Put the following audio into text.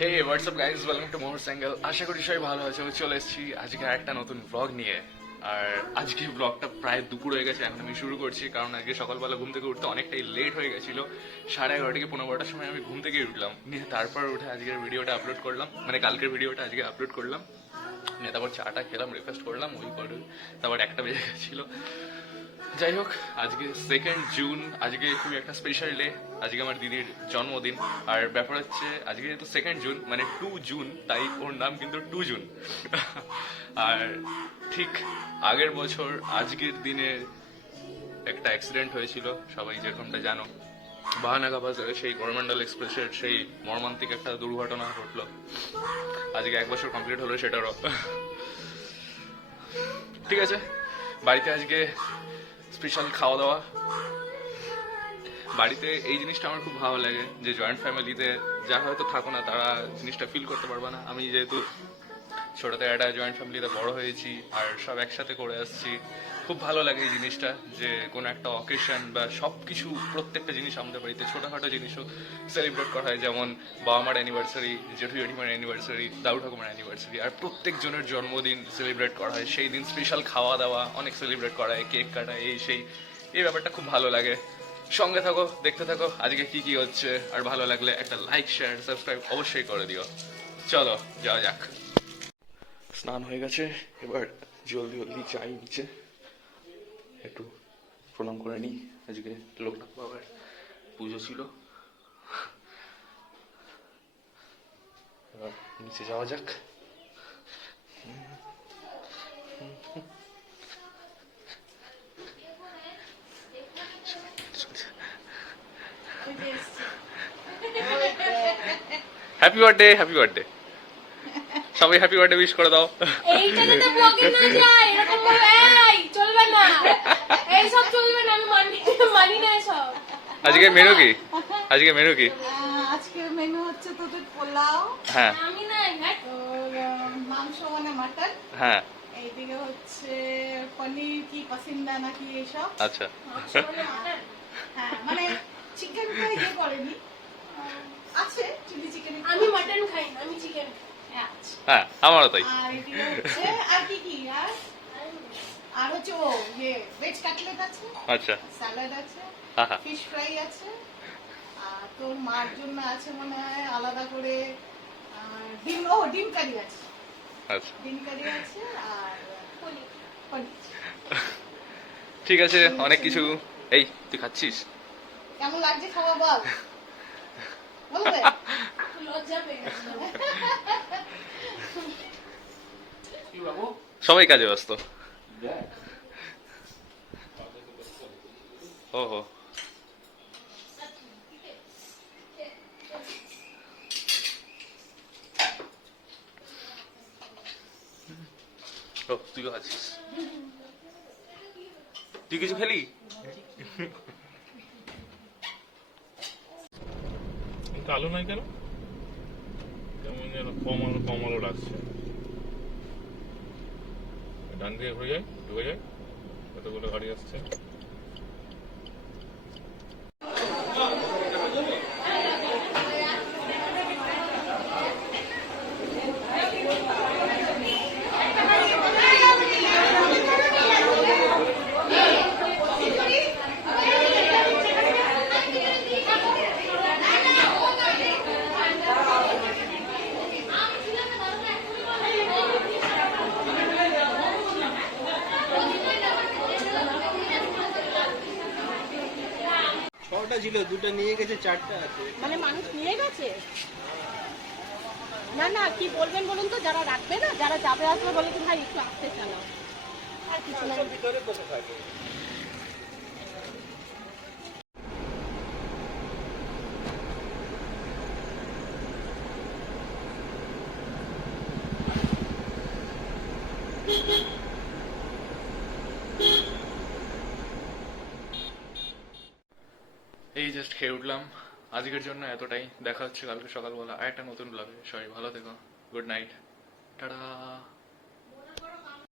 Hey WhatsApp guys, welcome to Mohor channel. আশা করি সবাই ভালো আছে। আমি চলে এসেছি আজকে একটা নতুন ব্লগ নিয়ে। আর আজকে ব্লগটা প্রায় দুপুর হয়ে গেছে, এখন আমি শুরু করছি কারণ আজকে সকালবেলা ঘুম থেকে উঠতে অনেকটাই লেট হয়ে গেছিলো। 11:30 থেকে 12টার সময় আমি ঘুম থেকে উঠলাম, নিয়ে তারপর উঠে আজকের ভিডিওটা আপলোড করলাম, মানে কালকের ভিডিওটা আজকে আপলোড করলাম। নিয়ে তারপর চাটা খেলাম, ব্রেকফাস্ট করলাম, ওই করে তারপর 1টা বেজে গেছিলো। যাই হোক, আজকে 2nd জুন, আজকে খুবই একটা স্পেশাল ডে। আজকে আমার দিদির জন্মদিন। আর ব্যাপার হচ্ছে আজকে যেহেতু 2nd জুন মানে 2 জুন, তাই ওর নাম কিন্তু 2 জুন। আর ঠিক আগের বছর আজকের দিনে একটা অ্যাক্সিডেন্ট হয়েছিল, সবাই যেরকমটা জানো। বাহানাগা বাজারে সেই করমন্ডল এক্সপ্রেসের সেই মর্মান্তিক একটা দুর্ঘটনা ঘটলো। আজকে 1 বছর কমপ্লিট হলো সেটারও। ঠিক আছে, বাড়িতে আজকে স্পেশাল খাওয়া দাওয়া। বাড়িতে এই জিনিসটা আমার খুব ভালো লাগে যে জয়েন্ট ফ্যামিলিতে যারা হয়তো থাকো না তারা জিনিসটা ফিল করতে পারবে না। আমি যেহেতু ছোট থেকে একটা জয়েন্ট ফ্যামিলিতে বড় হয়েছি আর সব একসাথে করে আসছি, খুব ভালো লাগে এই জিনিসটা যে কোনো একটা অকেশন বা সব কিছু, প্রত্যেকটা জিনিস আমাদের বাড়িতে ছোটোখাটো জিনিসও সেলিব্রেট করা হয়। যেমন বাবা মার অ্যানিভার্সারি, জেঠু জেঠিমার অ্যানিভার্সারি, দাদু ঠাকুমার অ্যানিভার্সারি, আর প্রত্যেকজনের জন্মদিন সেলিব্রেট করা হয়। সেই দিন স্পেশাল খাওয়া দাওয়া অনেক সেলিব্রেট করা হয়, কেক কাটা, এই সেই। এই ব্যাপারটা খুব ভালো লাগে। সঙ্গে থাকো, দেখতে থাকো আজকে কি কি হচ্ছে। আর ভালো লাগলে একটা লাইক, শেয়ার, সাবস্ক্রাইব অবশ্যই করে দিও। চলো যাওয়া যাক। স্নান হয়ে গেছে, এবার জলদি জলদি যাই নিচে, একটু প্রণাম করে নিই। আজকে লোকনাথ বাবার পুজো ছিল, এবার নিচে যাওয়া যাক। Happy birthday, happy birthday. সবাই হ্যাপি বার্থডে উইশ করে দাও। এইটাতে তো ব্লগিং না যায়, এরকম ভাবে এই চলবে না, এই সব চলবে না, আমি মানি না এসব। আজকে মেনু কি? আজকে মেনু কি? আজকের মেনু হচ্ছে তোদের পোলাও। হ্যাঁ আমি নাই হ্যাঁ। তোর মাংস মানে মাটন। হ্যাঁ এইদিকে হচ্ছে পনির কি পসিন্দা নাকি এইসব। আচ্ছা। হ্যাঁ মানে চিকেন তো ইয়ে করেনি, আছে চিলি চিকেন। আমি মাটন খাই না, আমি চিকেন খাই। আচ্ছা, হ্যাঁ আমারও তাই। আর এদিকে হচ্ছে আর কি কি আর হচ্ছে ও ইয়ে ভেজ কাটলেট আছে, আচ্ছা। স্যালাড আছে, হ্যাঁ হ্যাঁ। ফিশ ফ্রাই আছে। আর তোর মার জন্য আছে মনে হয় আলাদা করে ডিম কারি আছে। আচ্ছা ডিম কারি আছে আর পনির। ঠিক আছে, অনেক কিছু। এই তুই খাচ্ছিস? কেমন লাগছে খাওয়া বল, বলবে? লজ্জা পেয়ে গেছে। সবাই কাজে ব্যস্ত। ওহো, ও তুইও আছিস? তুই কিছু খেলি? আলো নাই কেন? কেমন যেন কমালো কমালো লাগছে। ডান দিকে ঘুরে যায়, ঢুকে যায়, কতগুলো গাড়ি আসছে। ছটা ছিল, দুটো নিয়ে গেছে, চারটা আছে। মানে মানুষ নিয়ে গেছে? না না, কি বলবেন বলুন তো, যারা রাখবে না, যারা যাবে আসবে বলে কি ভাই একটু আসতে চালাও, আর কিছু না। সব ভিতরে বসে থাকে। এই জাস্ট খেয়ে উঠলাম। আজকের জন্য এতটাই। দেখা হচ্ছে কালকে সকালবেলা আর একটা নতুন ব্লগে। সবাই ভালো থেকো। Good night, tata.